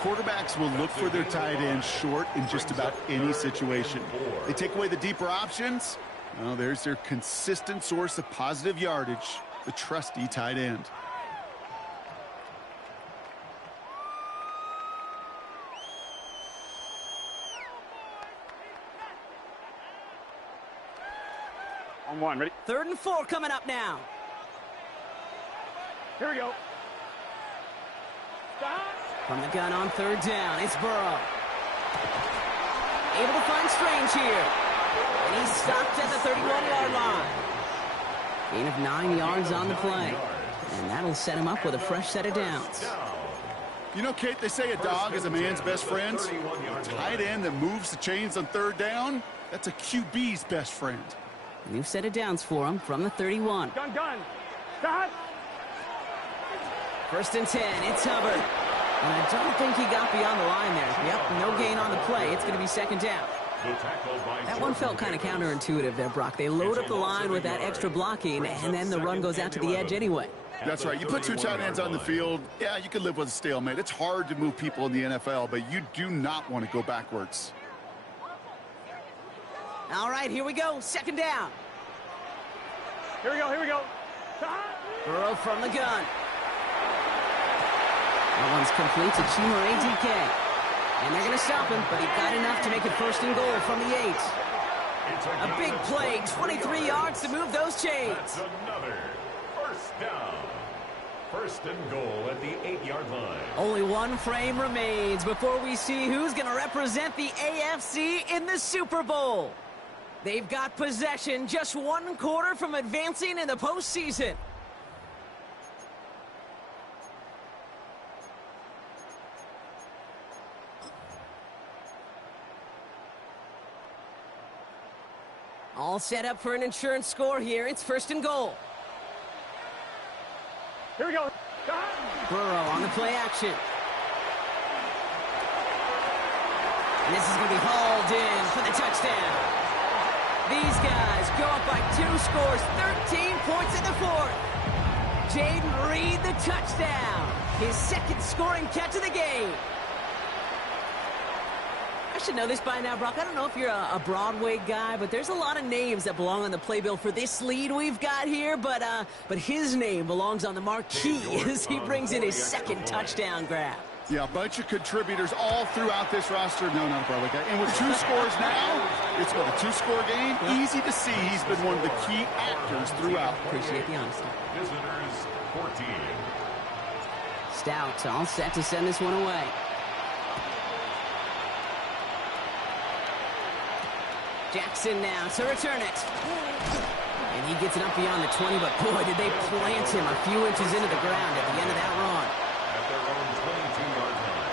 Quarterbacks will look for their tight end short in just about any situation. They take away the deeper options. Well, there's their consistent source of positive yardage, the trusty tight end. On one, ready? 3rd and 4 coming up now. Here we go. Stop. From the gun on 3rd down, it's Burrow. Able to find Strange here. And he's stopped at the 31-yard line. Gain of 9 yards on the play. And that'll set him up with a fresh set of downs. You know, Kate, they say a dog is a man's best friend. A tight end that moves the chains on 3rd down, that's a QB's best friend. New set of downs for him from the 31. Gun. Shot. 1st and 10, it's Hubbard. And I don't think he got beyond the line there. Yep, no gain on the play. It's going to be 2nd down. That one felt kind of counterintuitive there, Brock. They load up the line with that extra blocking, and then the run goes out to the edge anyway. That's right. You put 2 tight ends on the field, yeah, you could live with a stalemate. It's hard to move people in the NFL, but you do not want to go backwards. All right, here we go. 2nd down. Here we go. Shot. Burrow from the gun. That one's complete to Chimere DK. And they're going to stop him, but he got enough to make it 1st and goal from the 8. A big play, 23 yards to move those chains. That's another 1st down. 1st and goal at the 8-yard line. Only one frame remains before we see who's going to represent the AFC in the Super Bowl. They've got possession, just 1 quarter from advancing in the postseason. All set up for an insurance score here. It's 1st and goal. Here we go. Shot. Burrow on the play action. And this is going to be hauled in for the touchdown. These guys go up by 2 scores, 13 points in the 4th. Jaden Reed, the touchdown. His 2nd scoring catch of the game. I should know this by now, Brock. I don't know if you're a Broadway guy, but there's a lot of names that belong on the playbill for this lead we've got here. But his name belongs on the marquee as he brings in his 2nd touchdown grab. Yeah, a bunch of contributors all throughout this roster. No, not a Broadway guy. And with 2 scores now, it's what, a 2-score game? Yeah. Easy to see he's been one of the key actors throughout. Appreciate the honesty. Visitors 14. Stout all set to send this one away. Jackson now to return it. And he gets it up beyond the 20, but boy, did they plant him a few inches into the ground at the end of that run. At their own 22-yard line.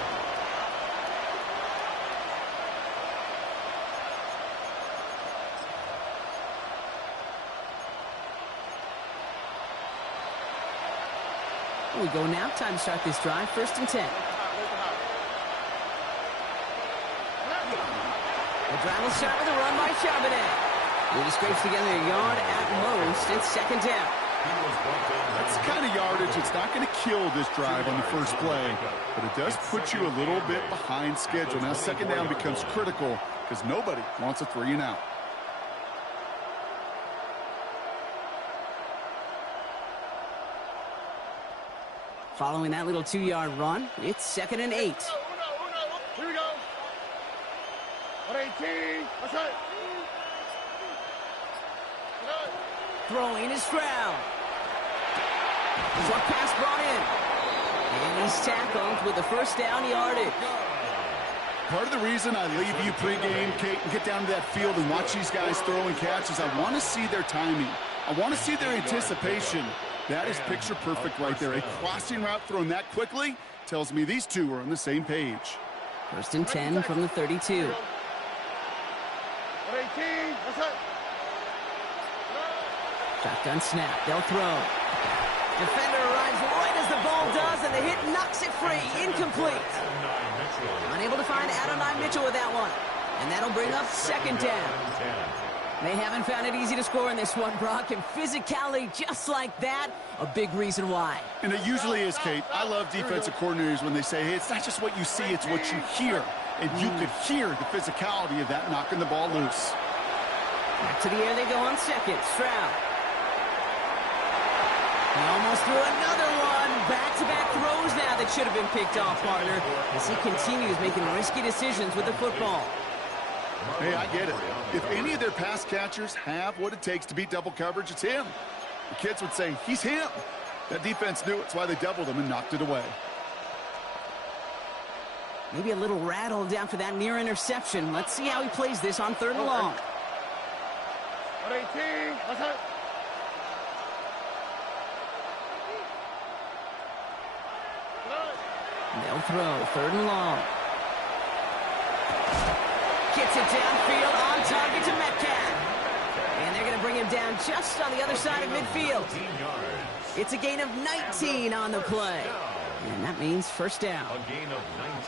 Here we go now. Time to start this drive. 1st and 10. The drive will start with a run by Charbonnet. He scrapes together a yard at most. It's second down. That's the kind of yardage it's not going to kill this drive on the first play, but it does put you a little bit behind schedule. Now second down becomes critical because nobody wants a 3-and-out. Following that little 2-yard run, it's 2nd and 8. Here we go. 118. What's that? Throwing is Stroud. Short pass brought in. And he's tackled with the first down yardage. Part of the reason I leave you pregame, Kate, and get down to that field and watch these guys throw and catch is I want to see their timing. I want to see their anticipation. That is picture perfect right there. A crossing route thrown that quickly tells me these two are on the same page. 1st and 10 from the 32. 118. What's that? Shotgun snap. They'll throw. Defender arrives right as the ball does, and the hit knocks it free. Incomplete. Unable to find Adonai Mitchell with that one. And that'll bring up second down. They haven't found it easy to score in this one, Brock, and physicality just like that, a big reason why. And it usually is, Kate. I love defensive coordinators when they say, hey, it's not just what you see, it's what you hear. And you could hear the physicality of that knocking the ball loose. Back to the air they go on second. Stroud. He almost threw another one. Back-to-back throws now that should have been picked off, partner, as he continues making risky decisions with the football. Hey, I get it. If any of their pass catchers have what it takes to beat double coverage, it's him. The kids would say, he's him. That defense knew it's why they doubled him and knocked it away. Maybe a little rattled after that near interception. Let's see how he plays this on 3rd and long. 118. What's that? They'll throw 3rd and long. Gets it downfield, on target to Metcalf. And they're going to bring him down just on the other side of midfield. It's a gain of 19 on the play. And that means first down.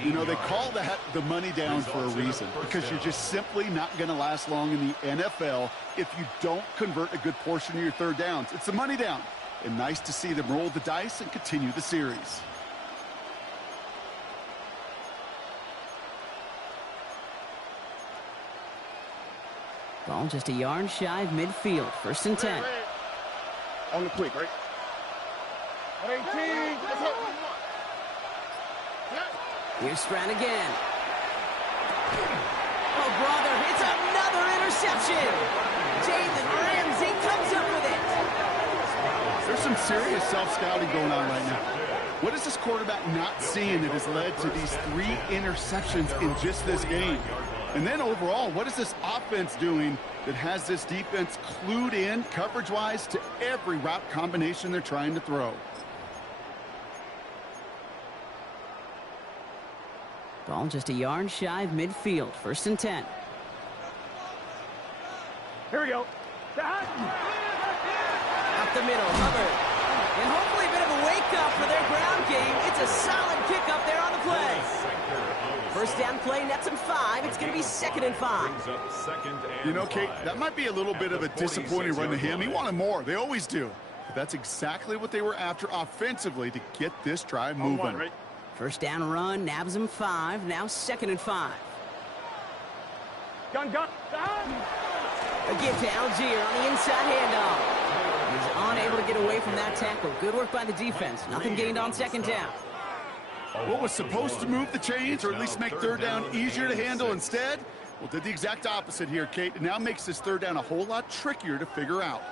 You know, they call that the money down for a reason, because you're just simply not going to last long in the NFL if you don't convert a good portion of your third downs. It's the money down. And nice to see them roll the dice and continue the series. Ball just a yard shy of midfield. 1st and 10. On the quick, right? 118. What's up? Here's Stroud again. Oh, brother, it's another interception. Jalen Ramsey comes up with it. There's some serious self-scouting going on right now. What is this quarterback not seeing that has led to these 3 interceptions in just this game? And then overall, what is this offense doing that has this defense clued in coverage-wise to every route combination they're trying to throw? Ball just a yard shy of midfield. 1st and 10. Here we go. Up the middle, Hubbard. And hopefully a bit of a wake-up for their ground game. It's a solid pickup there on the play. First down play, nets him 5. It's going to be 2nd and 5. You know, Kate, that might be a little bit of a disappointing run to him. He wanted more. They always do. But that's exactly what they were after offensively to get this drive moving. First down run, nabs him 5. Now 2nd and 5. Gun. A give to Algier on the inside handoff. He's unable to get away from that tackle. Good work by the defense. Nothing gained on 2nd down. What was supposed to move the chains or at least make third down easier to handle instead? Well, did the exact opposite here, Kate. It now makes this third down a whole lot trickier to figure out.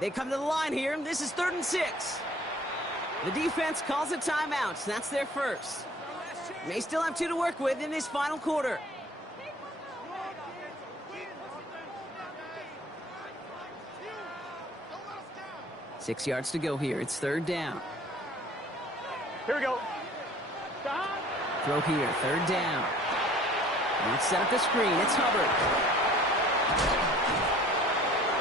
They come to the line here. This is 3rd and 6. The defense calls a timeout. That's their first. May still have 2 to work with in this final quarter. Six yards to go here. It's 3rd down. Here we go. throw here, third down. Let's set up the screen. It's Hubbard.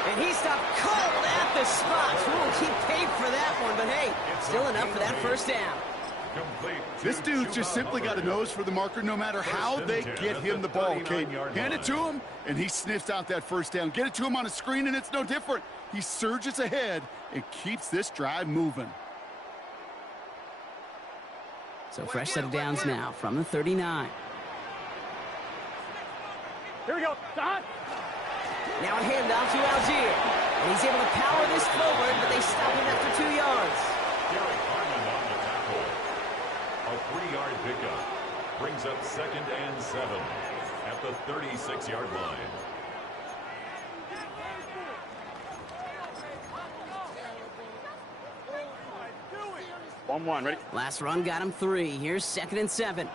And he stopped cold at the spot. Ooh, he paid for that one, but hey, still enough for that first down. This dude's just simply got a nose for the marker no matter how they get him the ball, Kate. Hand it to him, and he sniffs out that first down. Get it to him on a screen, and it's no different. He surges ahead and keeps this drive moving. So fresh set of downs now from the 39. Here we go. Stop. Now a handoff to Algier. And he's able to power this forward, but they stop him after 2 yards. Derek Harmon on the tackle. A 3-yard pickup brings up 2nd and 7 at the 36-yard line. One, ready? Last run got him 3. Here's 2nd and 7.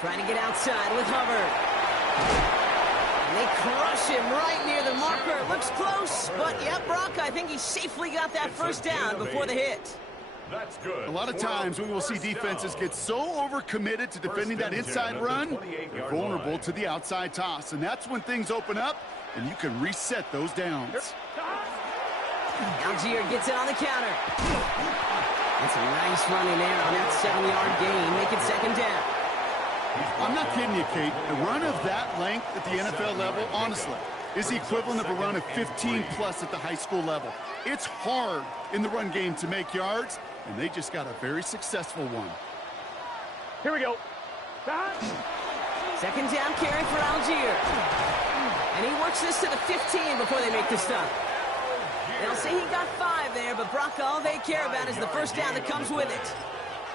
Trying to get outside with Hubbard. And they crush him right near the marker. Looks close, but yep, Brock, I think he safely got that first down before the hit. That's good. A lot of times we will see defenses get so overcommitted to defending that inside run, they're vulnerable to the outside toss. And that's when things open up, and you can reset those downs. Algier gets it on the counter. That's a nice running there on that 7-yard gain. Make it 2nd down. I'm not kidding you, Kate. A run of that length at the NFL level, honestly, is the equivalent of a run of 15-plus at the high school level. It's hard in the run game to make yards, and they just got a very successful one. Here we go. Stop. 2nd down carry for Algier. And he works this to the 15 before they make the stop. They'll say he got 5 there, but Brock, all they care about is the first down that comes with it.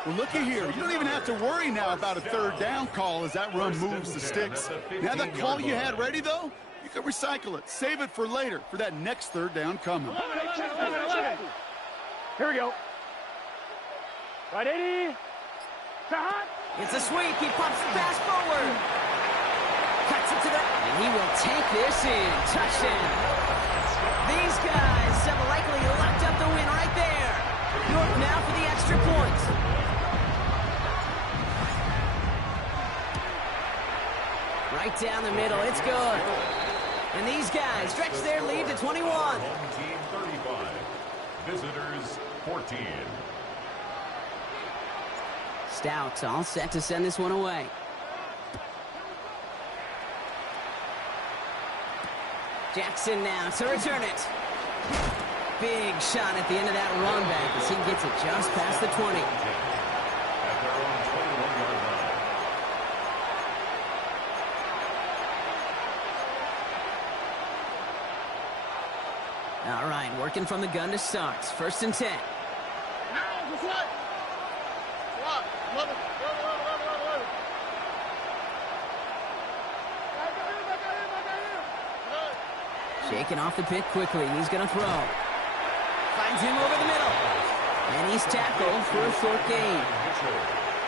Well, looky here. You don't even have to worry now about a 3rd down call as that run moves the sticks. Now that call you had ready, though, you can recycle it. Save it for later, for that next 3rd down coming. 11. Here we go. Right 80. Stop. It's a sweep. He pops the pass forward. Cuts it to the... And he will take this in. Touchdown. These guys have likely locked up the win right there. York now for the extra point. Right down the middle. It's good. And these guys stretch their lead to 21. Home team 35. Visitors 14. Stout all set to send this one away. Jackson now to return it. Big shot at the end of that run back as he gets it just past the 20. At their own 21-yard line. All right, working from the gun to start. 1st and 10. Shaking off the pick quickly. He's going to throw. Finds him over the middle. And he's tackled for a 4th gain.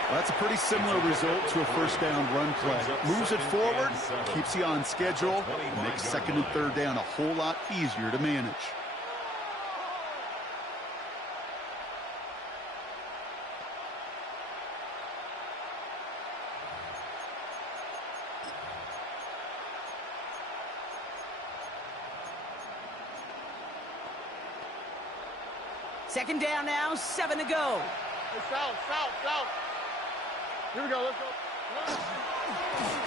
Well, that's a pretty similar result to a 1st down run play. Moves it forward, keeps you on schedule, and makes 2nd and 3rd down a whole lot easier to manage. Second down now, 7 to go. Hey, south. Here we go, let's go.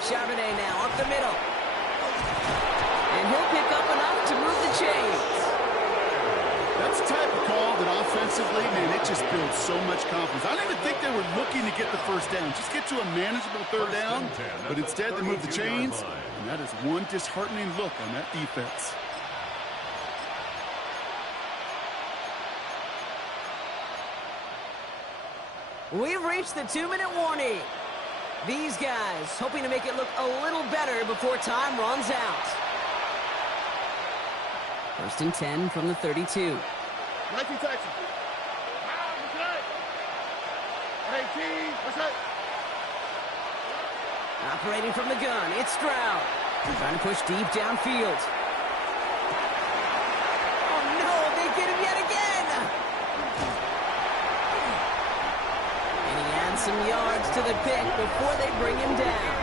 Charbonnet now up the middle. And he'll pick up enough to move the chains. That's the type of call that offensively, man, it just builds so much confidence. I don't even think they were looking to get the first down. Just get to a manageable 3rd down. But instead, they move the chains. And that is one disheartening look on that defense. We've reached the 2-minute warning. These guys hoping to make it look a little better before time runs out. 1st and 10 from the 32. 19 Texas. 18. What's that? Operating from the gun, it's Stroud. Trying to push deep downfield. Oh no, they get him yet again. some yards to the pick before they bring him down.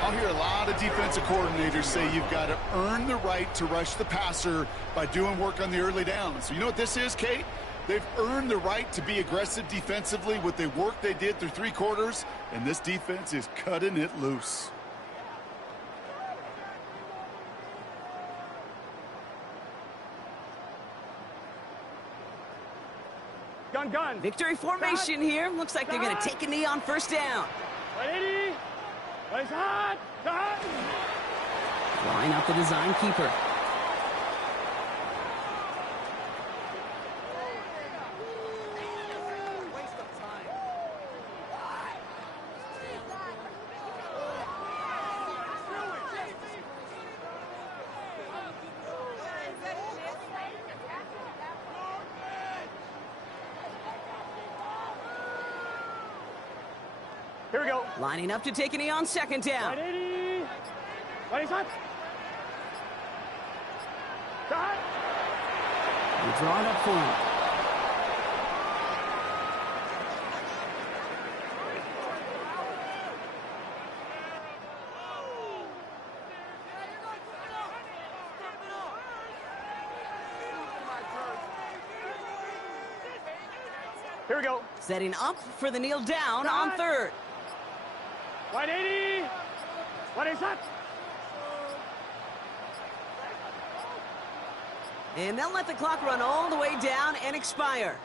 I'll hear a lot of defensive coordinators say you've got to earn the right to rush the passer by doing work on the early downs. So you know what this is, Kate? They've earned the right to be aggressive defensively with the work they did through 3 quarters, and this defense is cutting it loose. Gun. Victory formation here. Looks like they're going to take a knee on first down. 180. Nice hot. Line up the design keeper. Here we go. Lining up to take a knee on second down. 180. Nice hot. We draw it up for him. Here we go. Setting up for the kneel down on third. 180. What is that? And they'll let the clock run all the way down and expire.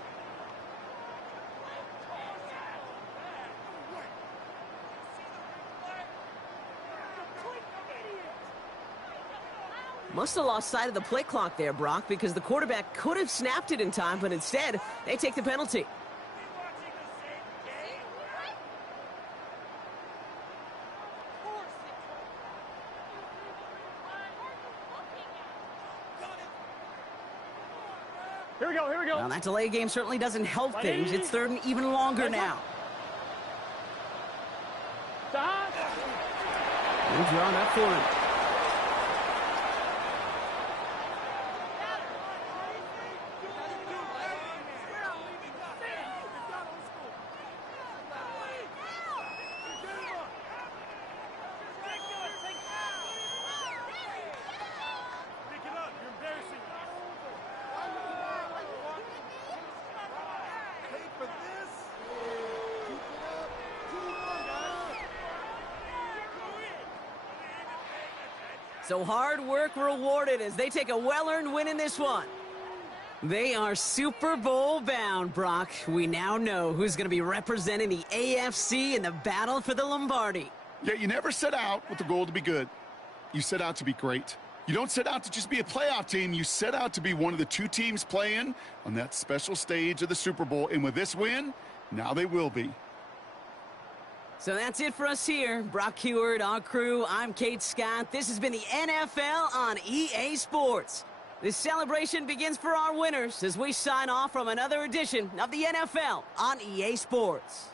Must have lost sight of the play clock there, Brock, because the quarterback could have snapped it in time, but instead, they take the penalty. Here we go. Now, that delay game certainly doesn't help things. It's third and even longer now. And drawn up for him. So hard work rewarded as they take a well-earned win in this one. They are Super Bowl bound, Brock. We now know who's going to be representing the AFC in the battle for the Lombardi. Yeah, you never set out with the goal to be good. You set out to be great. You don't set out to just be a playoff team. You set out to be one of the 2 teams playing on that special stage of the Super Bowl. And with this win, now they will be. So that's it for us here. Brock Heward, our crew, I'm Kate Scott. This has been the NFL on EA Sports. This celebration begins for our winners as we sign off from another edition of the NFL on EA Sports.